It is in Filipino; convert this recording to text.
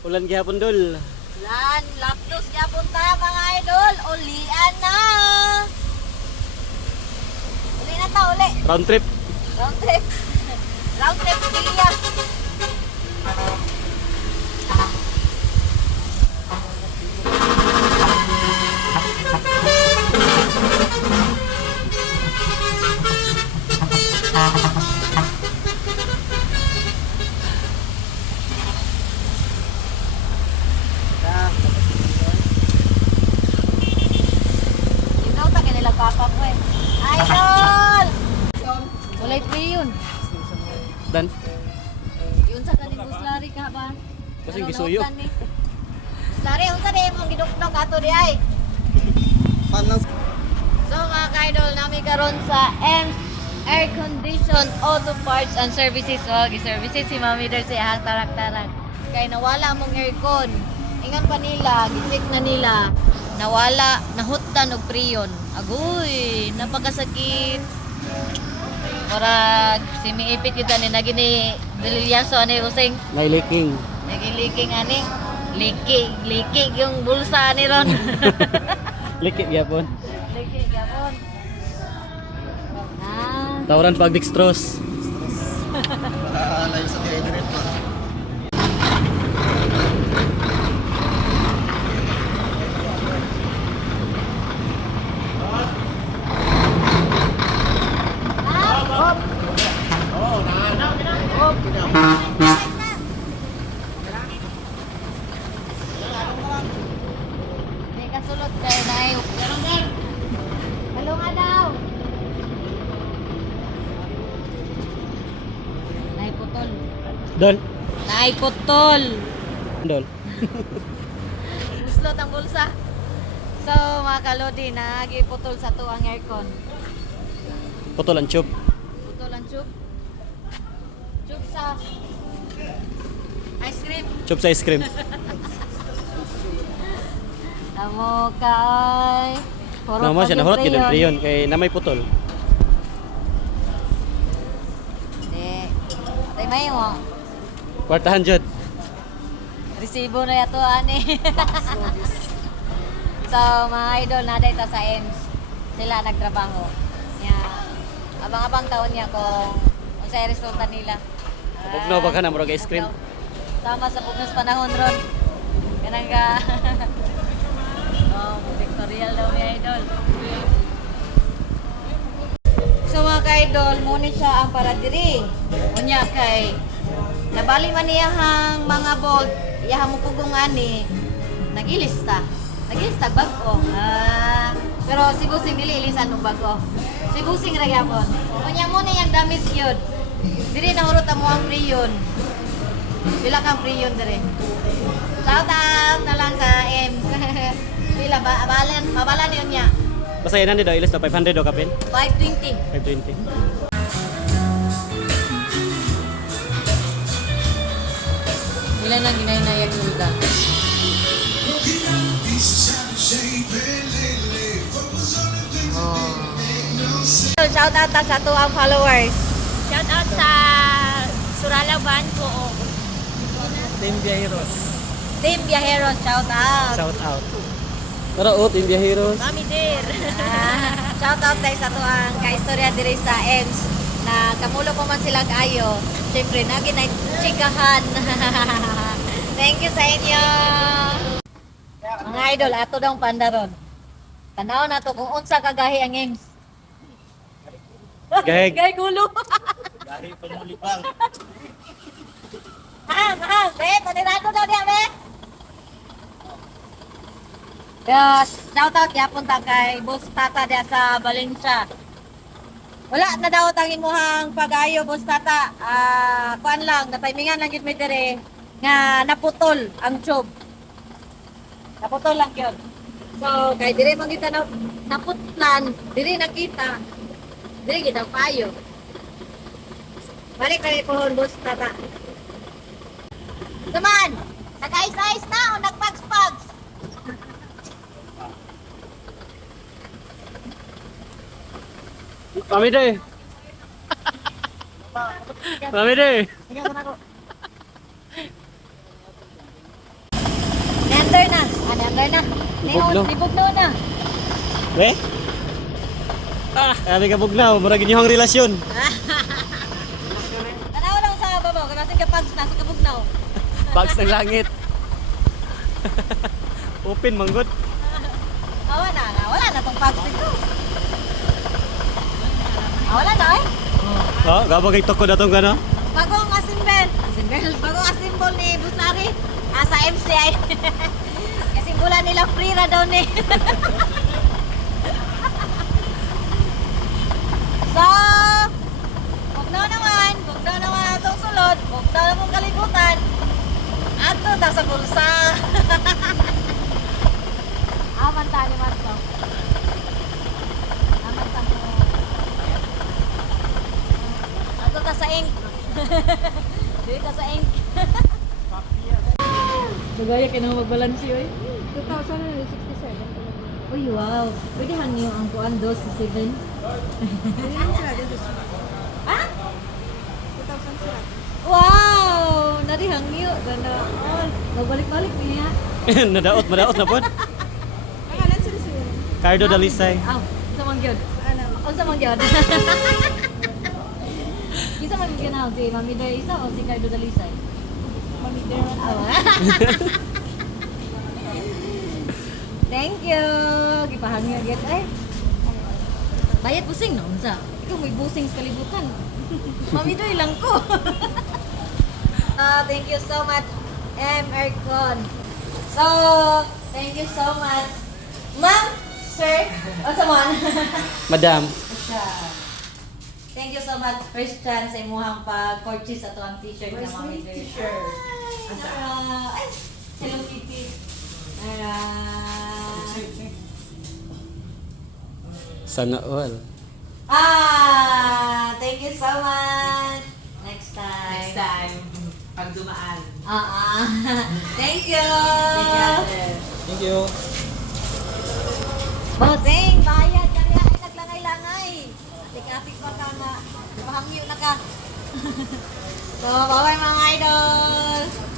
Ulan gihapon dol. Lan, lapdos niya punta mga idol. Ulian na. Uli na ta, uli. Round trip. Round trip. Round trip. Ikaw Kasi Ano, gisuyo. ni? Buslari, unsa di mo gidukdok ato di ay. So mga ka-idol, namin karon sa M Air Condition Auto Parts and Services. So, services si Mami der si ahang tarak-tarak. Kay nawala mong aircon. Ingan pa nila, gitik na nila. Nawala, nahutdan og priyon. Agoy, napakasakit. Murag, si miipit kita ni nagini dililyaso ani using May leaking. Nagiliking ani likig likig yung bulsa ni ron. Likit gihapon. likig gapon ah. Tawran pag dextrose. Hindi ka sulod kay nay. Hello nga daw. Nay putol. Dol. Nay putol. Dol. Muslot ang bulsa. So mga kalodi, nagiputol sa tuang aircon. Putol ang tube. Putol ang tube. Tube sa ice cream. Tube sa ice cream. Tamo ka ay. Horot Mama siya nahurot gid preyon. priyon kay na may putol. Hindi. Tay may mo. Kwartahan jud. Resibo na yato ani. so mga idol na ta sa EMS. Sila nagtrabaho. Nya abang-abang taon niya kung unsay resulta nila. Bugnaw ba ka na, murag ice cream? Sama sa bugnos panahon ron. Kanang ka. oh, pictorial daw ni idol. So mga ka-idol, muna siya ang para diri. Unya kay nabali man niya hang mga bolt, iya mo pugong ani, nagilista. Nagilista bago. Ah, pero si Busing dili ilisan mo bago. Si Busing ra gyapon. Unya mo na yang damage yun. Diri na hurot mo ang priyon. Pila kang priyon dire. Shout out na lang sa M. Pila ba abalan, mabalan yun niya. Basta yan daw ilis na 500 do kapin. 520. 520. Ilan ang ginayang sulta? Oh. Shout out sa to ang followers. Shout out sa Suralaban ko. Team Biaheros. Team Viajeros, shout out. Shout out. Tara oh, Team Biaheros. Mami Der. Ah, shout out tayo sa to ang kaistorya diri sa EMS na kamulo ko man sila kayo. Siyempre, naging na chikahan. Thank you sa inyo. Mga idol, ato daw pandaron. Tanaw na to kung unsa kagahi ang EMS. Gahig. Gay gulo. Gahi pagmulipang. Ah, ah, be, tanirado daw niya, be. Kaya, shout out yapon ta kay Boss Tata diya sa Valencia. Wala na daw tangin mo hang pag-ayo, Boss Tata. Ah, kuan lang, natimingan lang yun may dire nga naputol ang tube. Naputol lang yun. So, kay dire mo kita na naputlan, dire nakita. Dire kita payo. Balik kay pohon, Boss Tata. Naman, nag-ice-ice na o nag-pags-pags? Mami de. Mami de. Wala na. Libugnaw. Libugnaw. Libugnaw na. We? Ah, kami ka bugnaw. Murag inyong relasyon. Tanawa lang sa babaw. Kanasin ka pags, nasa kabugnaw. Bags ng langit. Open, manggod. Awa na, na. Wala na tong pags dito. Ah, wala na eh. Oh, gabag kay toko na tong gano. Bagong asimbel. Asimbel. Bagong asimbol ni Buslari. Ah, sa MCI. Kasi bulan nila free na daw ni. so, bugnaw naman. Bugnaw naman atong sulod. Bugnaw na mong kalibutan. Ato daw sa bulsa. Aman ta ni Marco. Aman ta mo. Ato ta sa ink. Dili ka sa ink. Nagaya ka nang magbalansi oy. 2,067. Uy, wow. Pwede hangyo ang kuan dos sa 7. ha? 2,000 sila. Wow! Nari hangyo. Ganda. Oh, magbalik-balik niya. Nadaot, madaot na pod. Sila. Cardo Dalisay. Aw, sa mang gyud. Ano? Unsa mang gyud? Isa man na si Mami Day isa o si Cardo Dalisay. Mami Derman. Awa. Thank you. Gipahangyo gyud ay. Bayad busing no unsa? Ikaw may busing sa kalibutan. Mami Day lang ko. Ah, thank you so much, M. Ercon. So, thank you so much. Ma'am, sir, o man? Madam. Siya. Thank you so much, Christian, sa imuhang pag-purchase ato ang t-shirt na Mami Day. t-shirt. Ay, Hello Kitty. Ah, Sana all. ah, thank you so much. Next time. Next time, pag dumaan. Ah, ah. Thank you. Thank you. Boting, bayad Atik-atik ka nga. Pahangyo na ka. so, bye-bye mga idol.